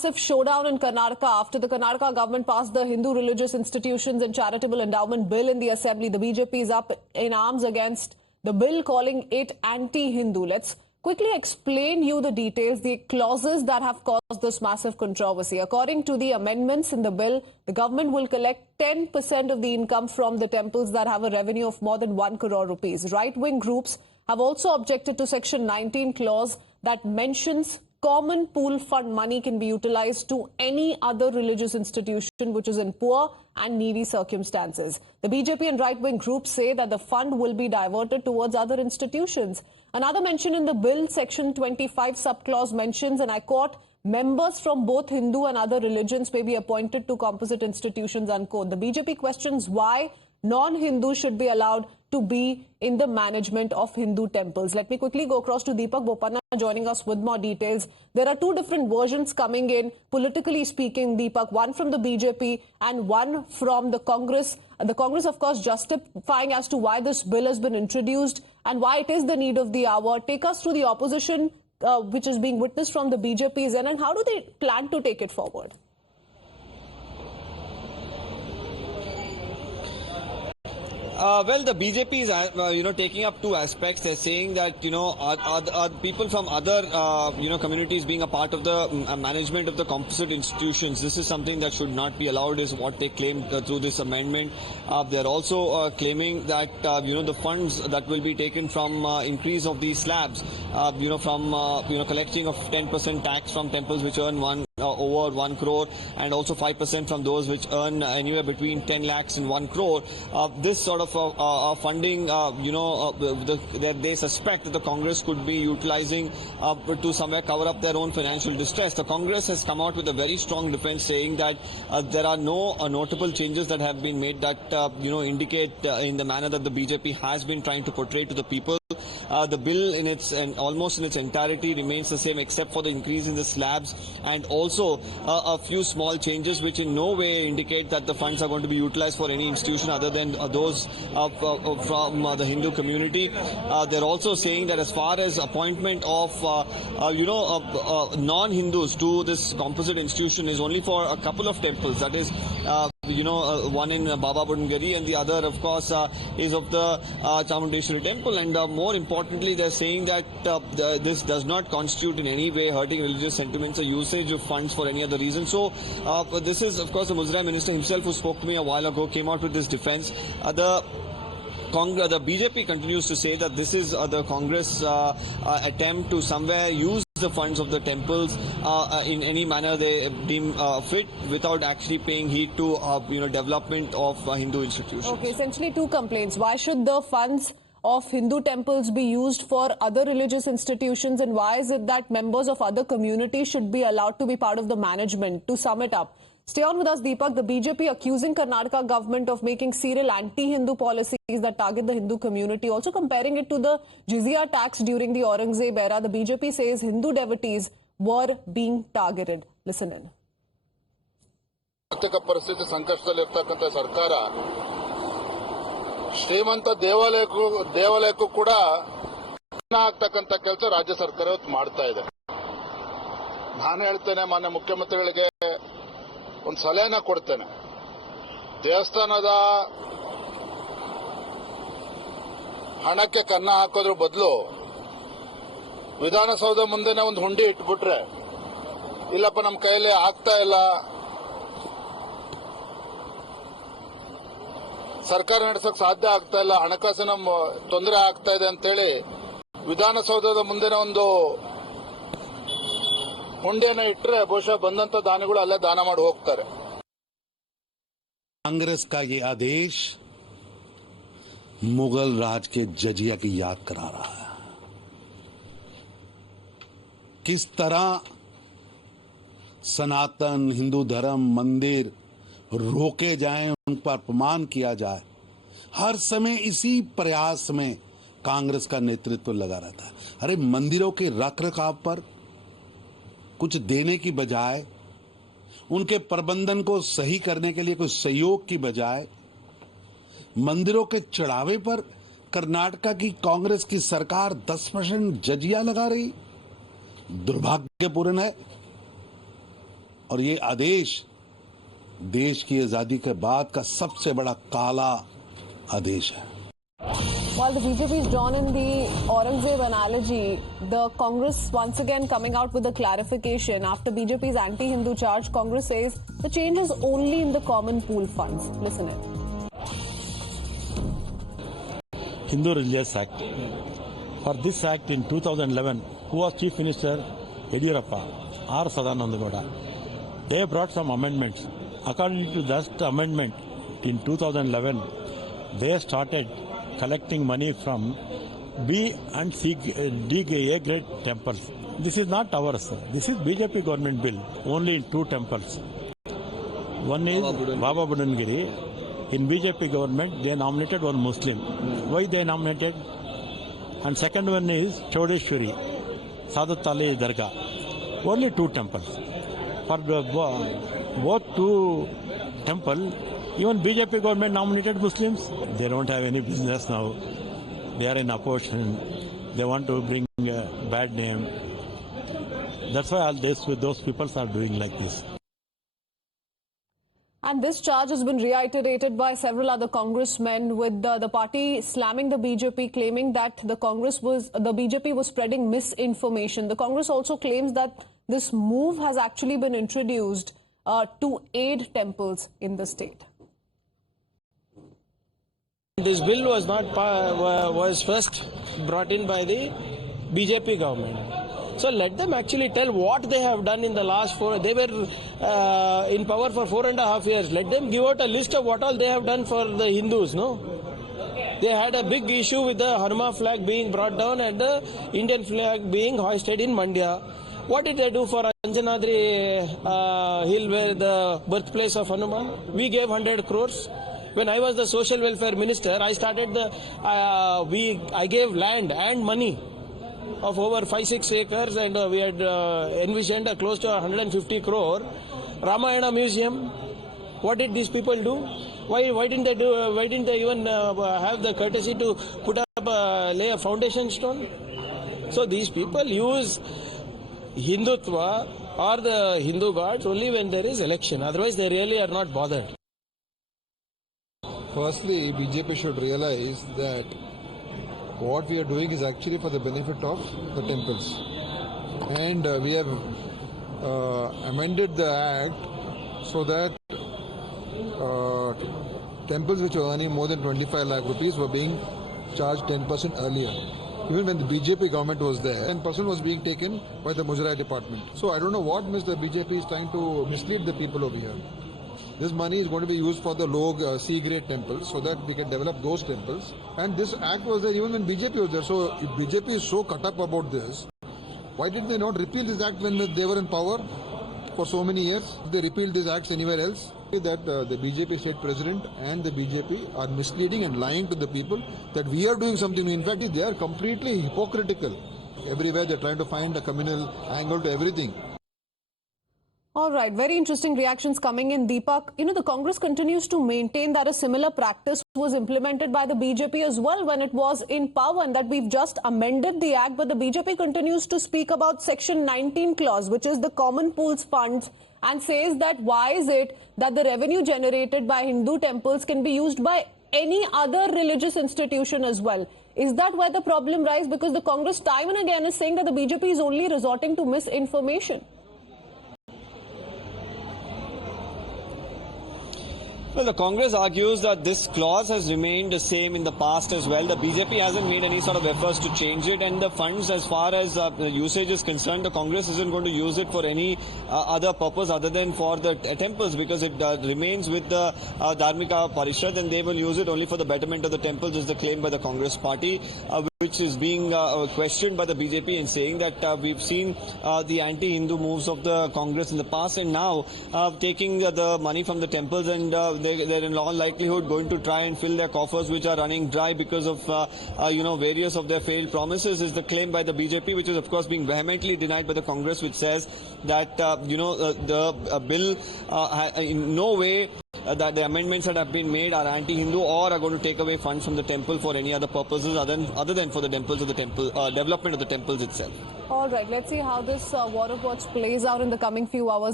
massive showdown in Karnataka after the Karnataka government passed the Hindu Religious Institutions and Charitable Endowment Bill in the Assembly. The BJP is up in arms against the bill, calling it anti-Hindu. Let's quickly explain you the details, the clauses that have caused this massive controversy. According to the amendments in the bill, the government will collect 10% of the income from the temples that have a revenue of more than 1 crore rupees. Right-wing groups have also objected to Section 19 clause that mentions common pool fund money can be utilized to any other religious institution which is in poor and needy circumstances. The BJP and right-wing groups say that the fund will be diverted towards other institutions. Another mention in the bill, Section 25 subclause mentions, and I quote, members from both Hindu and other religions may be appointed to composite institutions, unquote. The BJP questions why non-Hindus should be allowed to be in the management of Hindu temples. Let me quickly go across to Deepak Bopanna joining us with more details. There are two different versions coming in, politically speaking, Deepak, one from the BJP and one from the Congress. The Congress, of course, justifying as to why this bill has been introduced and why it is the need of the hour. Take us through the opposition which is being witnessed from the BJP's end, and how do they plan to take it forward? Well, the BJP is, taking up two aspects. They're saying that, are people from other, communities being a part of the management of the composite institutions. This is something that should not be allowed, is what they claim through this amendment. They're also claiming that, the funds that will be taken from increase of these slabs, from, collecting of 10% tax from temples which earn over 1 crore, and also 5% from those which earn anywhere between 10 lakhs and 1 crore. This sort of funding, that they suspect that the Congress could be utilizing to somewhere cover up their own financial distress. The Congress has come out with a very strong defense, saying that there are no notable changes that have been made that, indicate in the manner that the BJP has been trying to portray to the people. The bill almost in its entirety remains the same, except for the increase in the slabs and also a few small changes which in no way indicate that the funds are going to be utilized for any institution other than those from the Hindu community. They're also saying that as far as appointment of non-Hindus to this composite institution is only for a couple of temples. That is one in Baba Budangari, and the other, of course, is of the Chamundeshwari temple. And more importantly, they're saying that this does not constitute in any way hurting religious sentiments or usage of funds for any other reason. So this is, of course, the Muslim minister himself who spoke to me a while ago came out with this defense. The BJP continues to say that this is the Congress attempt to somewhere use the funds of the temples in any manner they deem fit, without actually paying heed to development of Hindu institutions. Okay, essentially two complaints. Why should the funds of Hindu temples be used for other religious institutions, and why is it that members of other communities should be allowed to be part of the management? To sum it up, stay on with us, Deepak. The BJP accusing Karnataka government of making serial anti-Hindu policies that target the Hindu community, also comparing it to the jizya tax during the Aurangzeb era. The BJP says Hindu devotees were being targeted. Listen in. ಪರಿಸ್ಥಿತಿ ಸಂಕಷ್ಟದಲ್ಲಿರ್ತಕ್ಕಂಥ ಸರ್ಕಾರ ಶ್ರೀಮಂತ ದೇವಾಲಯಕ್ಕೂ ಕೂಡ ಆಗ್ತಕ್ಕಂಥ ಕೆಲಸ ರಾಜ್ಯ ಸರ್ಕಾರ ಮಾಡ್ತಾ ಇದೆ. ನಾನು ಹೇಳ್ತೇನೆ, ಮಾನ್ಯ ಮುಖ್ಯಮಂತ್ರಿಗಳಿಗೆ ಒಂದು ಸಲಹೆನ ಕೊಡ್ತೇನೆ. ದೇವಸ್ಥಾನದ ಹಣಕ್ಕೆ ಕನ್ನ ಹಾಕೋದ್ರ ಬದಲು ವಿಧಾನಸೌಧ ಮುಂದೆನೆ ಒಂದು ಹುಂಡಿ ಇಟ್ಬಿಟ್ರೆ, ಇಲ್ಲಪ್ಪ ನಮ್ಮ ಕೈಯಲ್ಲಿ ಆಗ್ತಾ ಇಲ್ಲ, ಸರ್ಕಾರ ನಡೆಸಕ್ ಸಾಧ್ಯ ಆಗ್ತಾ ಇಲ್ಲ, ಹಣಕಾಸಿನ ತೊಂದರೆ ಆಗ್ತಾ ಇದೆ ಅಂತೇಳಿ ವಿಧಾನಸೌಧದ ಮುಂದೆನೆ ಒಂದು ಹುಂಡಿಯನ್ನ ಇಟ್ಟರೆ ಬಹುಶಃ ಬಂದಂತ ದಾನಿಗಳು ಅಲ್ಲೇ ದಾನ ಮಾಡಿ ಹೋಗ್ತಾರೆ. कांग्रेस का ये आदेश मुगल राज के जजिया की याद करा रहा है. किस तरह सनातन हिंदू धर्म मंदिर रोके जाएं, उन पर अपमान किया जाए, हर समय इसी प्रयास में कांग्रेस का नेतृत्व लगा रहता है. अरे मंदिरों के रखरखाव पर कुछ देने की बजाय, उनके प्रबंधन को सही करने के लिए कुछ सहयोग की बजाय, मंदिरों के चढ़ावे पर कर्नाटका की कांग्रेस की सरकार 10% जजिया लगा रही. दुर्भाग्यपूर्ण है. और ये आदेश देश की आजादी के बाद का सबसे बड़ा काला आदेश है. While the BJP is drawn in the Aurangzeb analogy, the Congress once again coming out with a clarification. After BJP's anti-Hindu charge, Congress says the change is only in the common pool funds. Listen it. Hindu Religious Act. For this act in 2011, who was Chief Minister? Yediyurappa or Sadananda Gowda. They brought some amendments. According to that amendment in 2011, they started collecting money from B and C, D, A grade temples. This is not ours. This is BJP government bill. Only in 2 temples. One is Baba Budangiri. In BJP government, they nominated one Muslim. Why they nominated? And second one is Chaudeshwari, Sadat Ali Dargah. Only 2 temples. For both 2 temples, even BJP government nominated Muslims. They don't have any business now. They are in opposition. They want to bring a bad name. That's why all those people are doing like this. And this charge has been reiterated by several other congressmen, with the party slamming the BJP, claiming that the BJP was spreading misinformation. The Congress also claims that this move has actually been introduced to aid temples in the state. This bill was not was first brought in by the BJP government. So let them actually tell what they have done in the last 4. They were in power for 4.5 years. Let them give out a list of what all they have done for the Hindus. No, they had a big issue with the Hanuma flag being brought down and the Indian flag being hoisted in Mandya. What did they do for Anjanadri hill, where the birthplace of Hanuman? We gave 100 crores. When I was the social welfare minister, I started I gave land and money of over 5-6 acres, and we had envisioned close to 150 crore Ramayana museum. What did these people do? Why didn't they do? Why didn't they even have the courtesy to put up lay a foundation stone? So these people use Hindutva or the Hindu gods only when there is election. Otherwise, they really are not bothered. Firstly, BJP should realize that what we are doing is actually for the benefit of the temples. And we have amended the act so that temples which are earning more than 25 lakh rupees were being charged 10% earlier. Even when the BJP government was there, 10% was being taken by the Mujra department. So I don't know what Mr. BJP is trying to mislead the people over here. This money is going to be used for the low C-grade temples so that we can develop those temples. And this act was there even when BJP was there. So if BJP is so cut up about this, why did they not repeal this act when they were in power for so many years? They repealed these acts anywhere else. That the BJP state president and the BJP are misleading and lying to the people that we are doing something. In fact, they are completely hypocritical. Everywhere they are trying to find a communal angle to everything. All right, very interesting reactions coming in, Deepak. The Congress continues to maintain that a similar practice was implemented by the BJP as well when it was in power, and that we've just amended the act. But the BJP continues to speak about Section 19 clause, which is the common pools funds, and says that why is it that the revenue generated by Hindu temples can be used by any other religious institution as well? Is that where the problem lies? Because the Congress time and again is saying that the BJP is only resorting to misinformation. Well, the Congress argues that this clause has remained the same in the past as well. The BJP hasn't made any sort of efforts to change it, and the funds, as far as the usage is concerned, the Congress isn't going to use it for any other purpose other than for the temples, because it remains with the Dharmika Parishad, and they will use it only for the betterment of the temples, is the claim by the Congress party, which is being questioned by the BJP and saying that we've seen the anti-Hindu moves of the Congress in the past, and now taking the money from the temples, and they're in all likelihood going to try and fill their coffers, which are running dry because of various of their failed promises, is the claim by the BJP, which is of course being vehemently denied by the Congress, which says that the bill in no way that the amendments that have been made are anti-Hindu or are going to take away funds from the temple for any other purposes other than for the temples of the temple development of the temples itself. All right, let's see how this war of words plays out in the coming few hours.